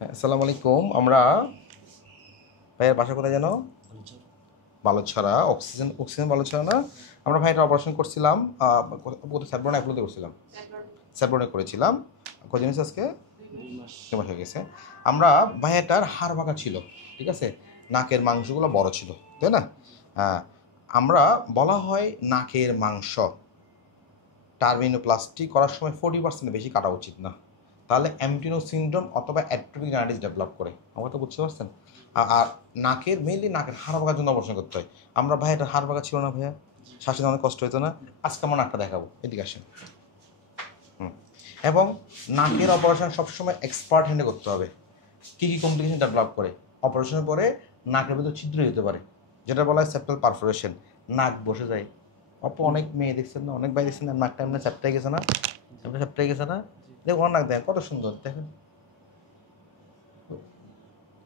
আসসালামু আলাইকুম। আমরা ভাইয়ের বাসা কোথায় যেন? বালুছড়া। অক্সিজেন অক্সিজেন বালুছড়া না? আমরা ভাইয়ের অপারেশন করছিলাম কোথায়? স্যাটবর্ন অ্যাপোলোতে করছিলাম। স্যাটবর্নে করেছিলাম। কদিন হয়েছে আজকে? 2 মাস হয়ে গেছে। আমরা ভাইয়াটার হাড় ভাঙা ছিল, ঠিক আছে? নাকের মাংসগুলো বড় ছিল, তাই না? হ্যাঁ। আমরা বলা হয় নাকের মাংস টার্মিনোপ্লাস্টি করার সময় 40% বেশি কাটা উচিত না, তাহলে অ্যামটিনো সিনড্রোম অথবা অ্যাট্রোপিক রাইনাইটিস ডেভেলপ করে। আমার তো বুঝতে পারছেন? আর নাকের মেনলি নাকের হাড় ভাঙার জন্য অপারেশন করতে হয়। আমরা ভাই এটা হাড় ভাঙা ছিল না ভাইয়া, শ্বাস নিতে অনেক কষ্ট হতো না। আজকে আমার নাকটা দেখাবো, এদিকে আসেন। এবং নাকের অপারেশন সবসময় এক্সপার্ট হ্যান্ডে করতে হবে। কী কী কমপ্লিকেশন ডেভেলপ করে? অপারেশনের পরে নাকের ভিতর ছিদ্র হতে পারে, যেটা বলা হয় সেপ্টাল পারফোরেশন। নাক বসে যায়। অনেক মেয়ে দেখছেন না, অনেক ভাই দেখছেন না, নাকটা এমনি চ্যাপটাই গেছে না, এমনি চ্যাপটাই গেছে না। দেখুন ওর নাক দেখেন কত সুন্দর, দেখেন।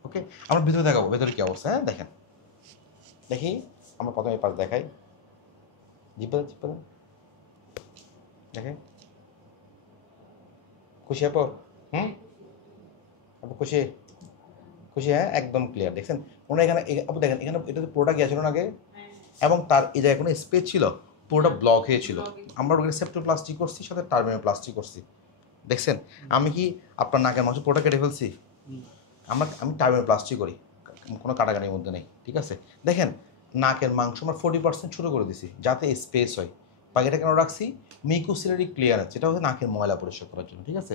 ওকে, আমরা ভিতরে দেখাবো ভেতরে কী অবস্থা। হ্যাঁ দেখেন, দেখি। আমরা প্রথমে এই পাশ দেখাই। জিপে জিপে দেখে খুশি আপু? আপু খুশি? খুশি? হ্যাঁ একদম ক্লিয়ার। দেখছেন ওনার এখানে আপু দেখেন, এখানে এটা তো পুরোটা গিয়েছিল না আগে, এবং তার এই জায়গায় কোনো স্পেস ছিল, পুরোটা ব্লক হয়েছিল। আমরা ওখানে সেপ্টোপ্লাস্টি করছি, সাথে টার্মিনোপ্লাস্টি করছি। দেখছেন আমি কি আপনার নাকের মাংস পুরোটা কেটে ফেলছি? আমি টার্মিনোপ্লাস্টি করি, কোনো কাটাকাটির মধ্যে নেই, ঠিক আছে? দেখেন নাকের মাংস আমরা 40% ছোটো করে দিছি যাতে স্পেস হয়। বাকিটা কেন রাখছি? মিউকোসিলারি ক্লিয়ারেন্স, যেটা হচ্ছে নাকের ময়লা পরিষ্কার করার জন্য, ঠিক আছে?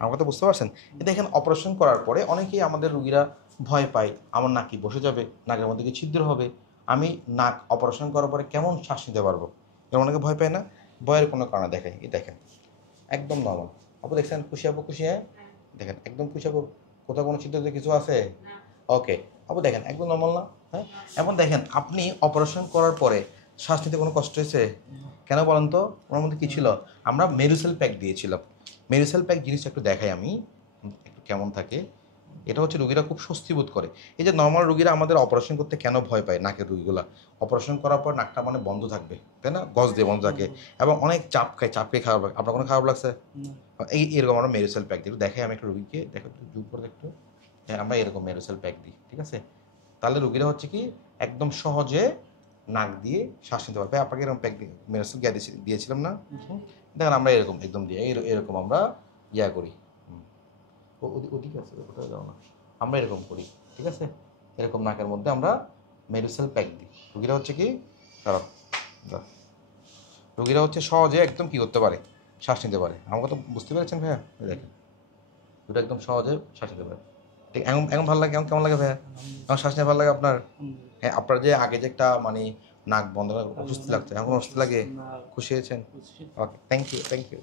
আমার কথা বুঝতে পারছেন? দেখেন অপারেশন করার পরে অনেকেই আমাদের রুগীরা ভয় পায়, আমার নাক কি বসে যাবে, নাকের মধ্যে কি ছিদ্র হবে, আমি নাক অপারেশন করার পরে কেমন শ্বাস নিতে পারবো, এর অনেকে ভয় পায় না। ভয়ের কোনো কারণে দেখায়, এই দেখেন একদম নর্মাল। আপু দেখছেন খুশি? আপু খুশি? হ্যাঁ দেখেন একদম খুশি আপু। কোথাও কোনো ছিদ্র কিছু আছে? ওকে আপু দেখেন একদম নর্মাল না? হ্যাঁ। এখন দেখেন আপনি অপারেশন করার পরে শ্বাস নিতে কোনো কষ্ট হয়েছে? কেন বলেন তো? ওনার মধ্যে কী ছিল? আমরা মেরুসেল প্যাক দিয়েছিলাম। মেরুসেল প্যাক জিনিসটা একটু দেখাই আমি, একটু কেমন থাকে। এটা হচ্ছে রুগীরা খুব স্বস্তি বোধ করে। এই যে নর্মাল রুগীরা আমাদের অপারেশন করতে কেন ভয় পায়, নাকের রুগীগুলা অপারেশন করার পর নাকটা মানে বন্ধ থাকবে, তাই না? গজ দিয়ে বন্ধ থাকে, এবং অনেক চাপ খায়, চাপ খেয়ে খারাপ লাগে। আপনার কোনো খারাপ লাগছে? এরকম আমরা মেরুসেল প্যাক দিই, দেখাই আমি একটা রুগীকে, দেখো একটু জুম করে একটু। হ্যাঁ আমরা এরকম মেরুসেল প্যাক দিই, ঠিক আছে? তাহলে রুগীরা হচ্ছে কি একদম সহজে নাক দিয়ে শ্বাস নিতে পারবে। আপনাকে এরকম প্যাক দিয়ে মেরুসেল দিয়েছিলাম না? দেখেন আমরা এরকম একদম দিই, এরকম আমরা ইয়া করি। ওদিকে আছে, ওটা যাও না। আমরা এরকম করি, ঠিক আছে? এরকম নাকের মধ্যে আমরা মেডিসেল প্যাক দিই। রুগীরা হচ্ছে কি খারাপ, রুগীরা হচ্ছে সহজে একদম কি করতে পারে, শ্বাস নিতে পারে। আমার কথা বুঝতে পেরেছেন ভাইয়া? দেখেন দুটো একদম সহজে শ্বাস নিতে পারে। ঠিক এখন এখন ভালো লাগে, কেমন কেমন লাগে ভাইয়া? এখন শ্বাস নিয়ে ভালো লাগে আপনার? হ্যাঁ আপনার যে আগে যে একটা মানে নাক বন্ধ অসুস্থ লাগতো, এখন অসুস্থ লাগে? খুশি হয়েছেন? Okay thank you, thank you.